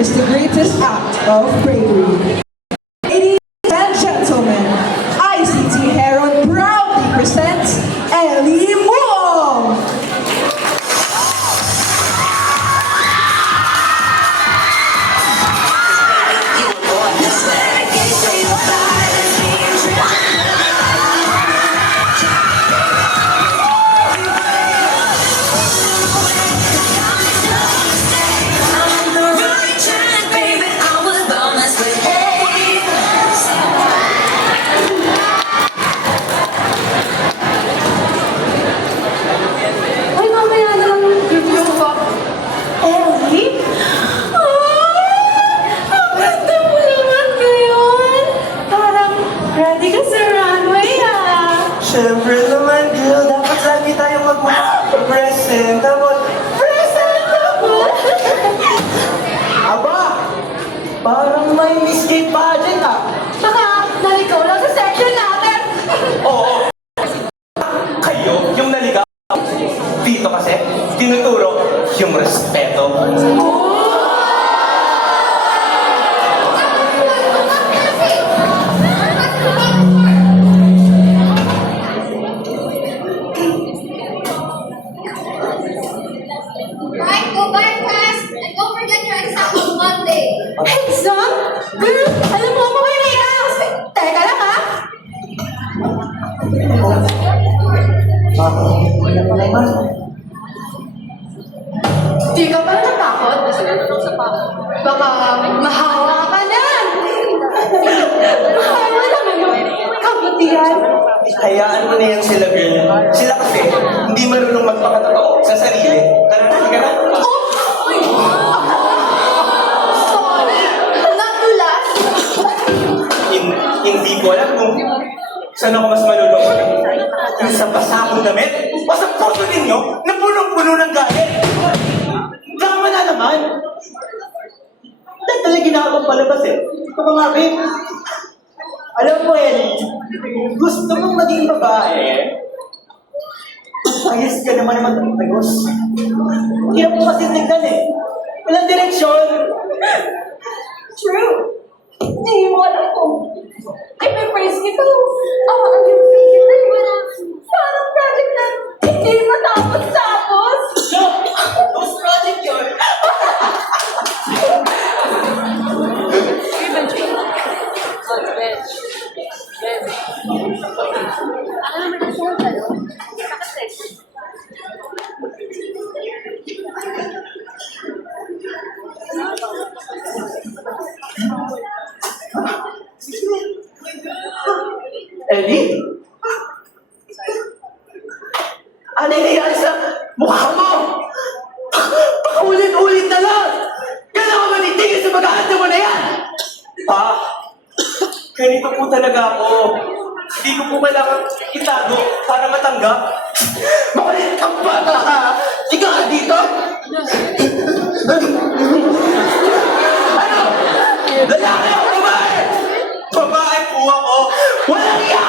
is the greatest act of bravery. Ladies and gentlemen, ICT Herald proudly presents Ellie Muong! Ay, mamaya na lang yung review ko. Ellie? Ang ganda mo naman ngayon. Parang ready ka sa runway, Siyempre naman, girl. Dapat lagi tayong present. Tapos, present naman! Aba! Parang may Miss Gay pageant Baka naligaw lang sa section natin. Oo. Kayo, yung naligaw. Dito kasi, tinuturo yung respeto. Right, go back fast and don't forget your exam on Monday. Exam? Girl, alam mo ako kayo ikaw. Teka lang, Wala pa naman. Di ka pala natakot? Baka mahawa ka na. Mahawa naman yung kabutihan. Hayaan mo na yan sila, girl. Sila kasi, hindi marunong magpakatotoo sa sarili. Tara na, halika na. Sorry, nagulat. Hindi ko alam kung saan ako mas malulungkot. Yung sa basa kong damit, o sa puso ninyo na punong-puno ng galit. Tama na naman. Dahil talaga ginagawa palabas eh. Ito pa nga, babe. Alam mo, Ellie, gusto mong maging babae. Ayos ka naman ayos. Hirap mo kasi tignan eh. Walang direksyon. True. Hindi mo alam kung ay may praise nito. Ako ang ginigil na yun. Parang project na hindi matapos-tapos. Whose project yun? Ellie? Ano nangyayari sa mukha mo? Paulit-ulit na lang! Kailangan mo manitigil sa pag-aanda mo na yan! Pa, ganito po talaga ako. Hindi ko po kailangan itago para matanggap. Makulit kang bata ka! Ika ka dito! Ano? Lalaki ako babae! Babae po ako! Walang iya!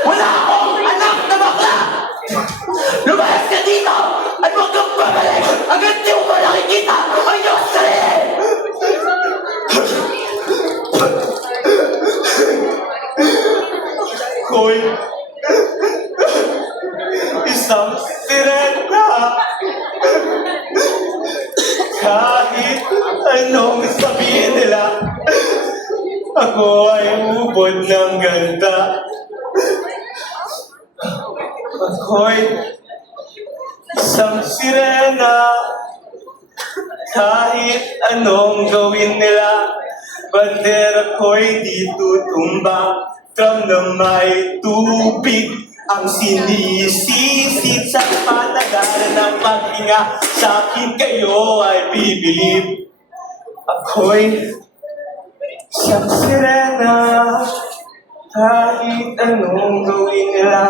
Wala akong anak na bakla! Lumayas ka dito! At huwag kang babalik! Hanggang di mo ba nakikita ang iyong sarili! Hoy! Isang sirena! Kahit anong sabihin nila, ako ay ubod ng ganda. Ako'y isang sirena. Kahit anong gawin nila, bandera ko'y di tutumba. Drum na may tubig ang sinisisid sa patagalan ng paghinga. Sa akin kayo ay bibilib. Ako'y isang sirena. Kahit anong gawin nila.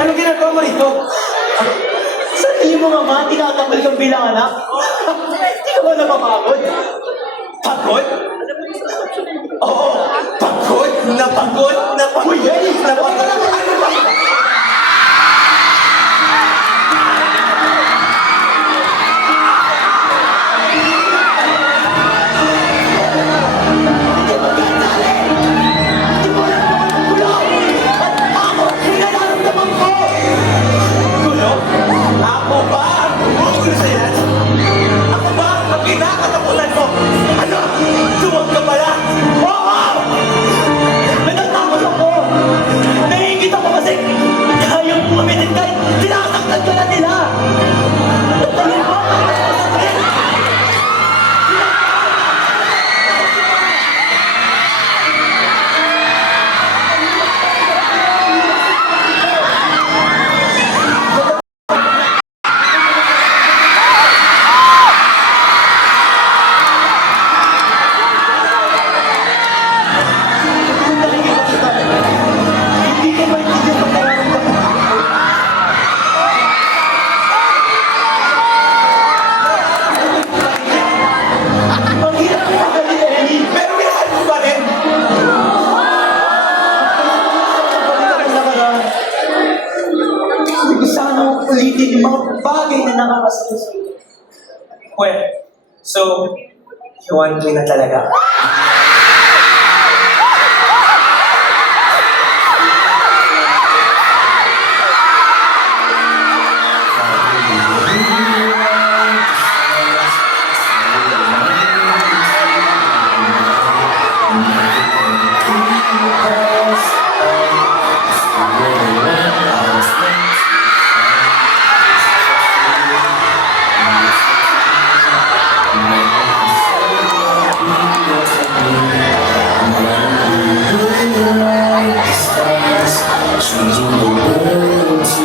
Anong ginagawa mo rito? Sarili mo naman, tinatanggol kang bilang anak. Hindi ka ba napapagod? Pagod? Oo, pagod, napagod, napagod. Uy, napagod. Ano ba? Gulo? Ako ba ang gumugulo sa yan? Ako ba ang kinakatakutan mo? Ano? Tuwag ka pala? Oo! Natatakot ako! Nahihigit ako kasi kaya mong gamitin kahit tinasaktan ka na nila! Natayin mo! Hindi ko maintindihan ang nararamdaman ko. Ang hirap ko magaling, Ellie. Pero minahal mo pa rin. Hindi ko sana ulitin yung mga bagay na nakakasalas. Well, so, you want me na talaga? Changing the world to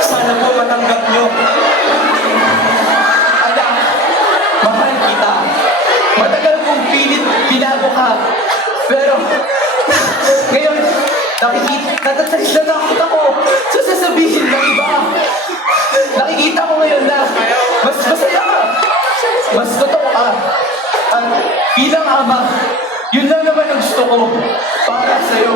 Sana po matanggap nyo. Anak, mahal kita. Matagal kong pilit binago ka. Pero, ngayon, natatakot ako sa sasabihin ng iba. Nakikita ko ngayon na mas masaya ka. Mas totoo ka. At bilang ama, yun lang naman ang gusto ko para sa'yo.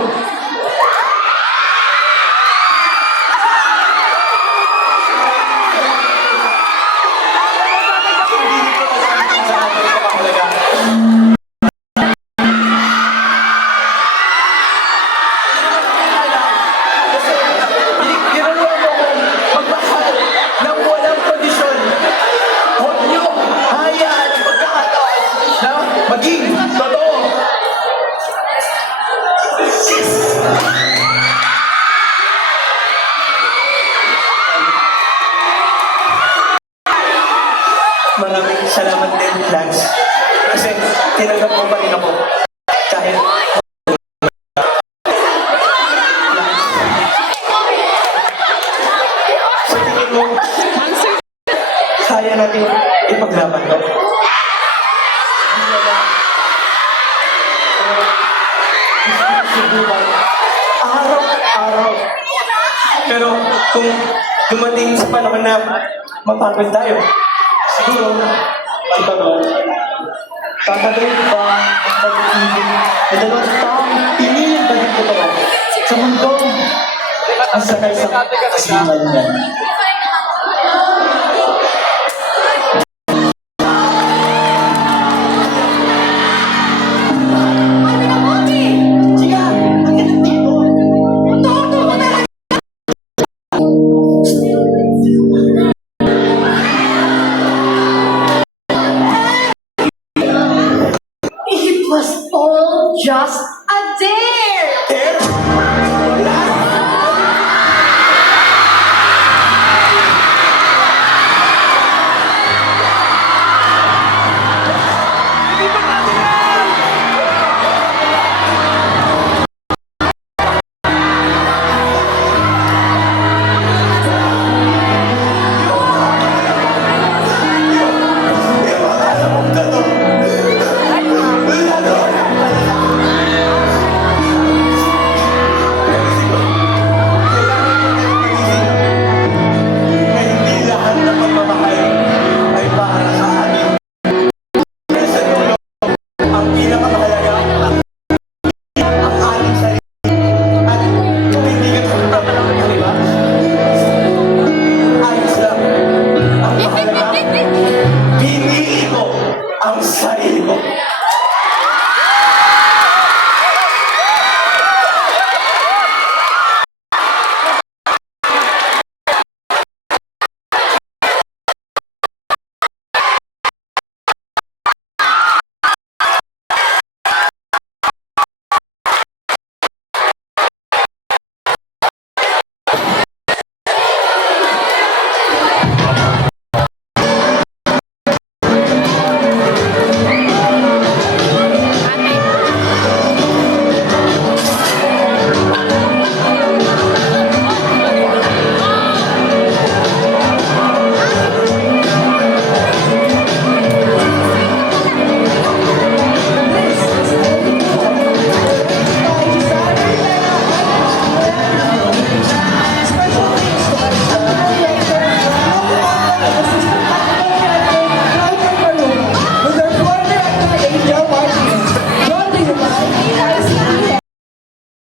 Maging totoo. Maraming salamat din, Lance. Kasi tinanggap mo pa rin ako. Kahit sa tingin mo, kaya natin ipaglaban to. Araw-araw. Pero kung dumating sa panahon na mapagod tayo, siguro, tatagay ba ang pag-ibig na dalawang taong pinili ba yung totoo sa mundo ang sakay sa kasingal niya? It was all just a dare!